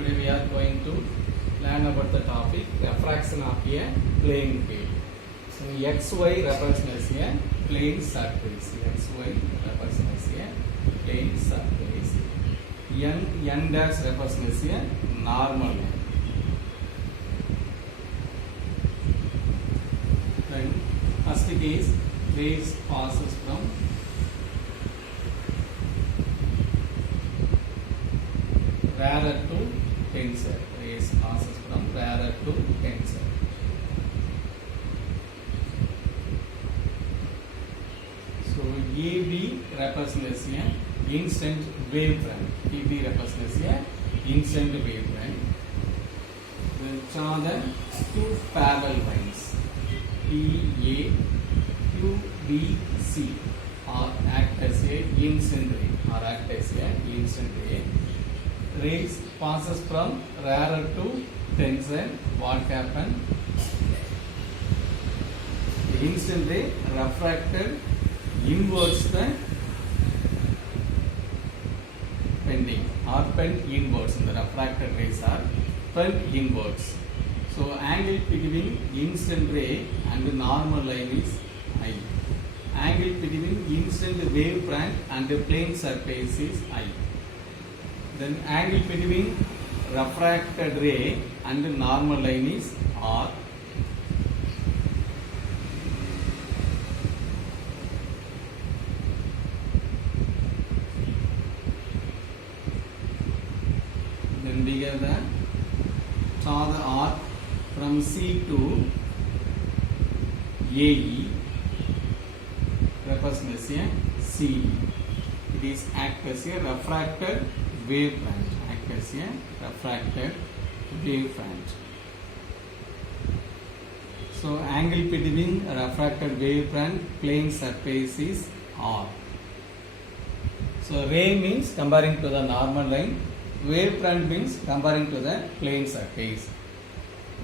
Today we are going to learn about the topic refraction of a plane wave. So XY represents a plane surface. XY represents a plane surface. N dash represents a normal line. Then first case, rays passes from rarer to denser. Rays passes from rarer to denser. So AB represents a instant wavefront. AB represents a instant wavefront. Then draw the two parallel lines PA, QBC or act as a instant ray or act as a instant ray. Rays passes from rarer to denser. What happened? The instant ray refracted inwards the bending or bent inwards. The refracted rays are bent inwards. So angle between instant ray and the normal line is I. Angle between instant wavefront and the plane surface is I. Then angle between refracted ray and the normal line is R. Then we get the draw the arc from C to AE represents a CD. It is act as a refracted wavefront. Act as a refracted wavefront. So angle between refracted wavefront plane surface is R. So ray means comparing to the normal line. Wavefront means comparing to the plane surface.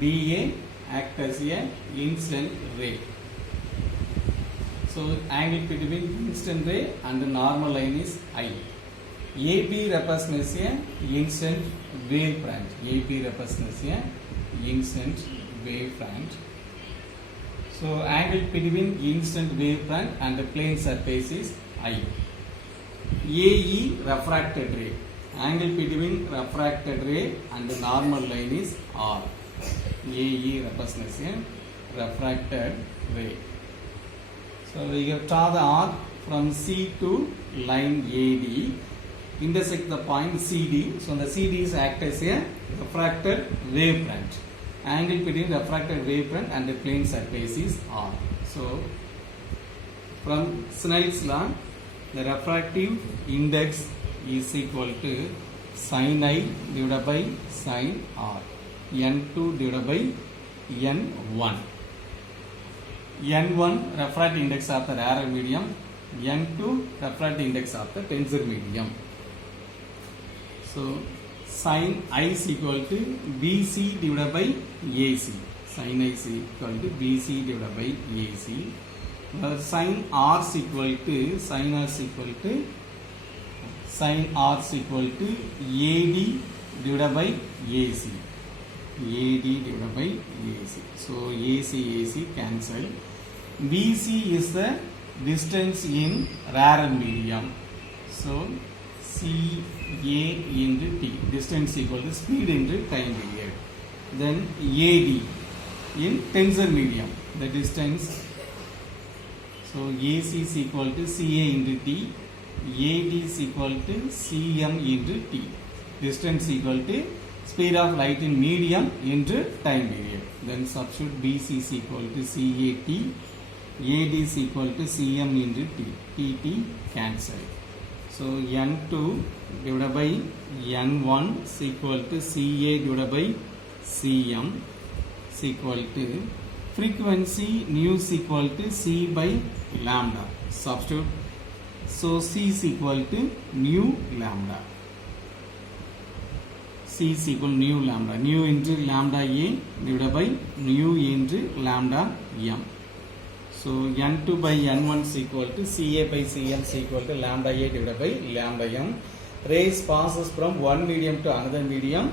BA act as a instant ray. So angle between instant ray and the normal line is I. AB represents a instant wavefront. AB represents a instant wavefront. So angle between instant wavefront and the plane surface is I. AE refracted ray. Angle between refracted ray and the normal line is R. AE represents a refracted ray. So we have draw the arc from C to line AD, intersect the point CD. So the CD is act as a refracted wavefront. Angle between refracted wavefront and the plane surface is R. So from Snell's law, the refractive index is equal to sin I divided by sin R. N2 divided by N1. N1 refractive index of the rarer medium, N2 refractive index of the denser medium. So sin I is equal to BC divided by AC. Sin I is equal to BC divided by AC. Sin R is equal to sin R is equal to sin R is equal to AD divided by AC. AD divided by AC. So AC cancel. BC is the distance in rarer medium. So CA into T. Distance equal to speed into time period. Then AD in tensor medium. The distance. So AC is equal to CA into T. AD is equal to CM into T. Distance equal to speed of light in medium into time period. Then substitute BC is equal to CAT. AD is equal to CM into T. TT cancel. So N2 divided by N1 is equal to CA divided by CM is equal to frequency nu is equal to C by lambda. Substitute. So C is equal to nu lambda. C is equal to nu lambda. Nu into lambda A divided by nu into lambda M. So N2 by N1 is equal to CA by CM is equal to lambda A divided by lambda M. Rays passes from one medium to another medium.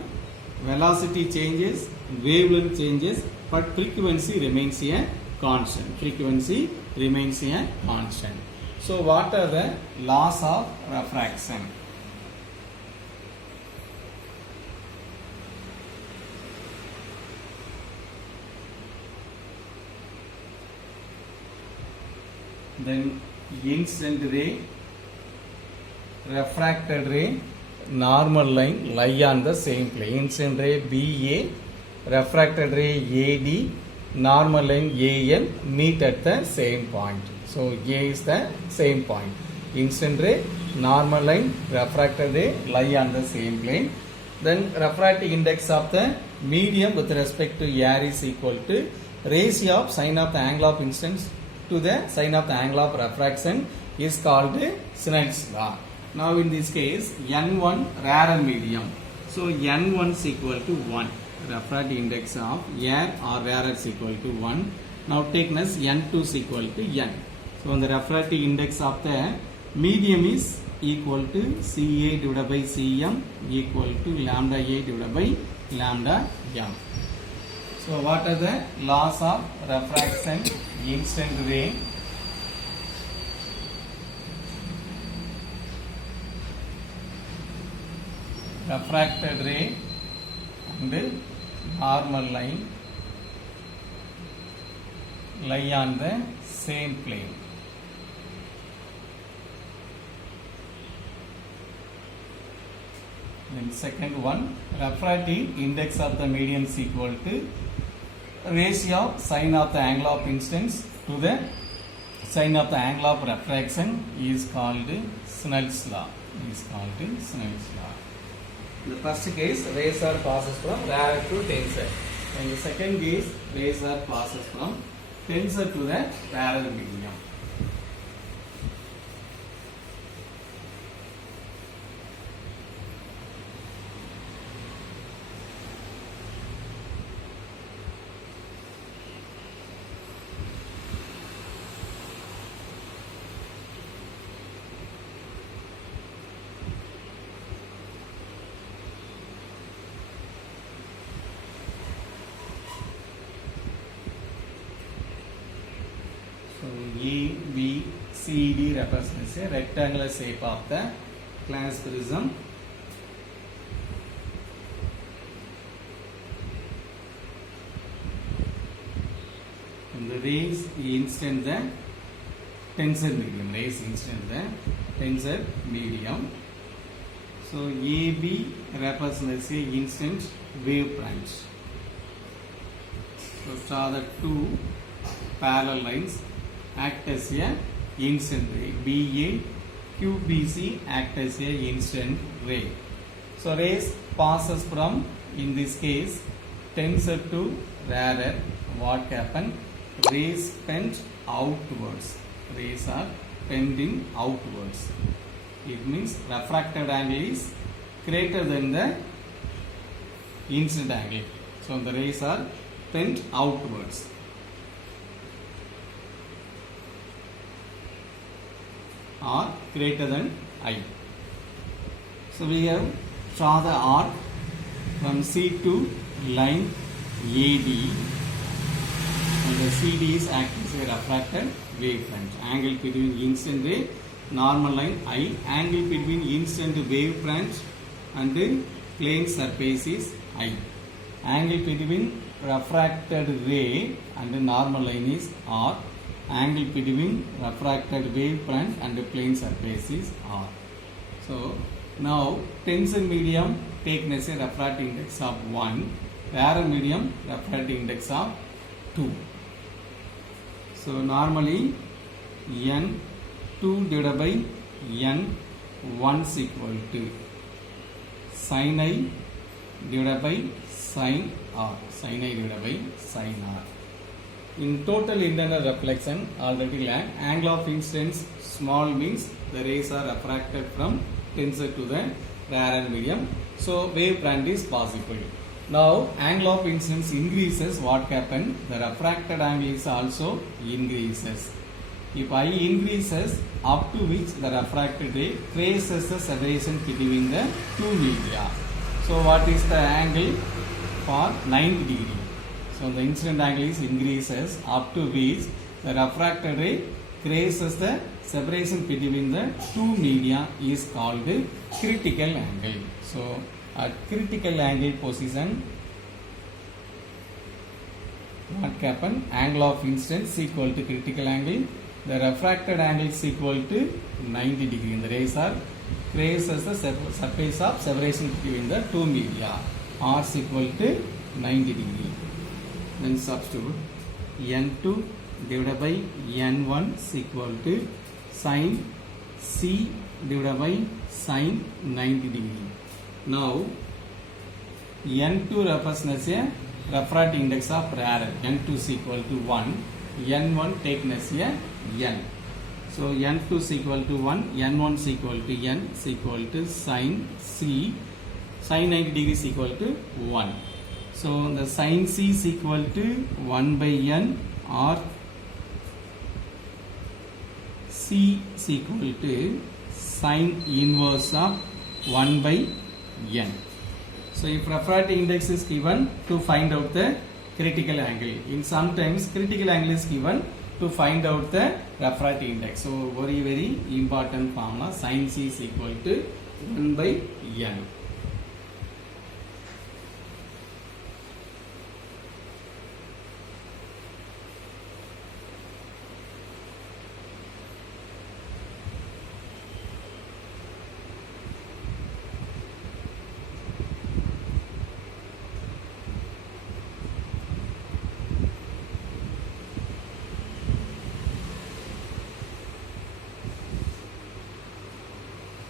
velocity changes, wavelength changes, but frequency remains a constant. Frequency remains a constant. So what are the laws of refraction? Then incident ray, refracted ray, normal line lie on the same plane. Incident ray BA, refracted ray AD, normal line AN meet at the same point. So A is the same point. Incident ray, normal line, refracted ray lie on the same plane. Then refractive index of the medium with respect to air is equal to ratio of sine of the angle of incidence to the sine of the angle of refraction is called Snell's law. Now in this case N1 rarer medium. So N1 is equal to 1. Refractive index of air or rarer is equal to 1. Now taken as N2 is equal to N. So on the refractive index of the medium is equal to CA divided by CM equal to lambda A divided by lambda M. So what are the laws of refraction? Incident ray, refracted ray and normal line lie on the same plane. Then second one, refractive index of the medium is equal to ratio of sine of the angle of incidence to the sine of the angle of refraction is called Snell's law. In the first case, rays are passes from rarer to tensor. In the second case, rays are passes from tensor to the rarer medium. So A, B, C, D represents a rectangular shape of the glass prism. And the rays incident the tensor medium. Rays incident the tensor medium. So AB represents a instant wave branch. So draw the two parallel lines act as a instant ray. BA, QBC act as a instant ray. So rays passes from, in this case, tensor to rarer. What happen? Rays bend outwards. Rays are bending outwards. It means refracted angle is greater than the incident angle. So the rays are bent outwards. Or greater than I. So we have draw the arc from C to line AD, and the CD is acting as a refracted wavefront. Angle between incident ray, normal line I, angle between incident wavefront and plane surface is I. Angle between refracted ray and normal line is R. Angle between refracted wavefront and plane surface is R. So now tensor medium taken as a refractive index of 1, rarer medium refractive index of 2. So normally N2 divided by N1 is equal to sin I divided by sin R. Sin I divided by sin R. In total internal reflection, already learned, angle of incidence small means the rays are refracted from tensor to the rarer medium. So wavefront is possible. Now angle of incidence increases, what happen? The refracted angle is also increases. If I increases, up to which the refracted ray traces the separation between the two media. So what is the angle for 90 degree? So the incident angle is increases up to which the refracted ray creates the separation between the two media is called critical angle. So at critical angle position, what happen? Angle of incidence is equal to critical angle. The refracted angle is equal to 90 degree. And the rays are creates the surface of separation between the two media. R is equal to 90 degree. Then substitute N2 divided by N1 is equal to sin C divided by sin 90 degree. Now N2 represents a refractive index of error. N2 is equal to 1. N1 taken as a N. So N2 is equal to 1. N1 is equal to N is equal to sin C. Sin 90 degree is equal to 1. So the sin C is equal to 1 by N, or C is equal to sin inverse of 1 by N. So if refractive index is given, to find out the critical angle. In sometimes critical angle is given to find out the refractive index. So very important formula, sin C is equal to 1 by N.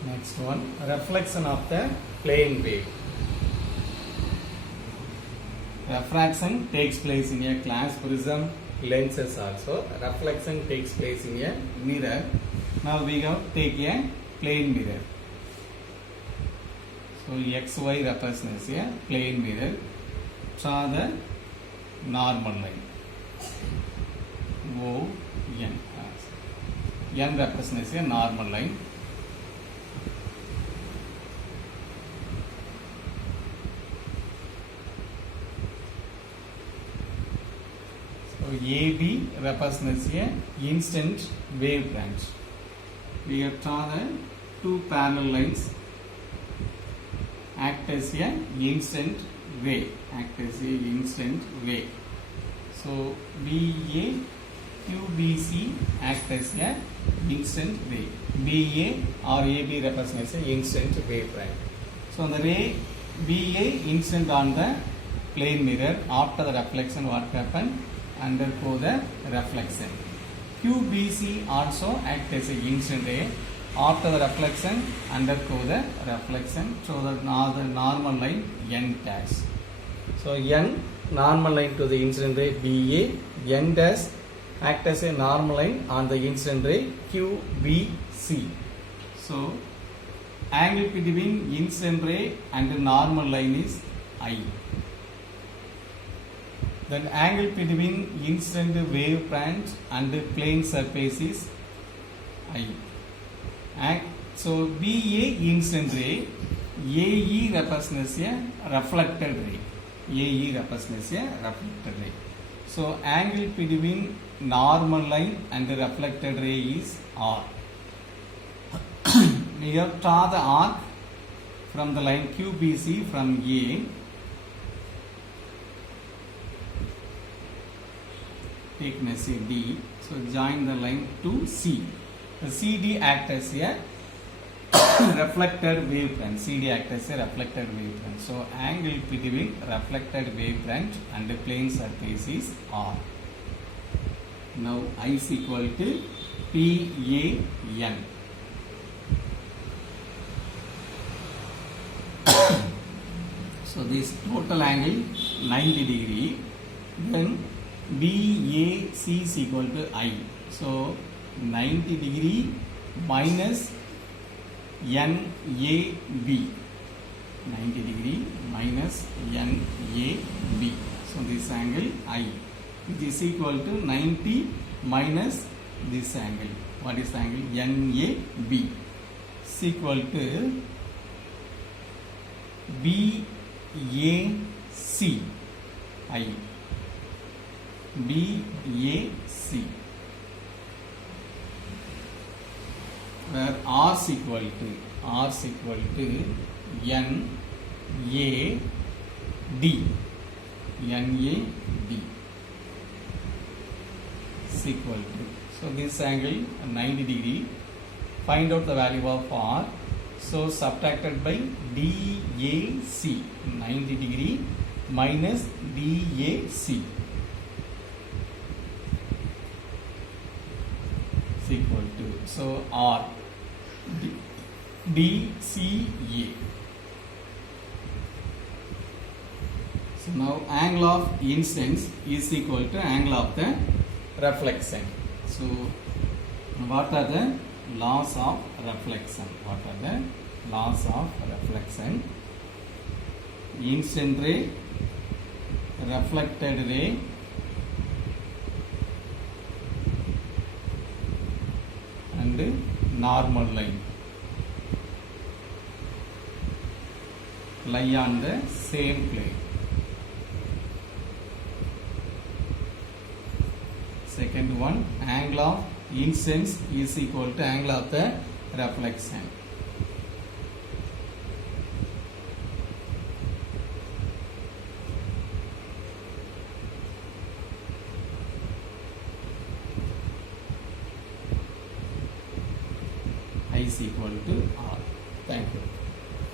Next one, reflection of the plane wave. Refraction takes place in a glass prism, lenses also. Reflection takes place in a mirror. Now we have take a plane mirror. So XY represents a plane mirror. Draw the normal line. O N. N represents a normal line. So AB represents a instant wave branch. We have drawn the two parallel lines act as a instant wave. Act as a instant wave. So BA QBC act as a instant wave. BA or AB represents a instant wave branch. So the ray BA instant on the plane mirror, after the reflection what happened? Undergo the reflection. QBC also act as a instant ray. After the reflection, undergo the reflection. So the normal line N dash. So N normal line to the incident ray BA. N dash act as a normal line on the incident ray QBC. So angle between incident ray and the normal line is I. Then angle between incident wave branch and the plane surface is I. So BA incident ray, AE represents a reflected ray. AE represents a reflected ray. So angle between normal line and the reflected ray is R. We have draw the arc from the line QBC from A. Take as a D. So join the line to C. The CD act as a reflected wave branch. CD act as a reflected wave branch. So angle between reflected wave branch and the plane surface is R. Now I is equal to PAN. So this total angle 90 degree. Then BAC is equal to I. So 90 degree minus NAB. 90 degree minus NAB. So this angle I, which is equal to 90 minus this angle. What is the angle? NAB is equal to BAC I BAC, where R is equal to NAD is equal to, so this angle 90 degree. Find out the value of R. So subtracted by DAC, 90 degree minus DAC is equal to, so R DCA. So now angle of incidence is equal to angle of the reflection. So what are the laws of reflection? Incident ray, reflected ray, and normal line lie on the same plane. Second one, angle of incidence is equal to angle of the reflection. I is equal to R. Thank you.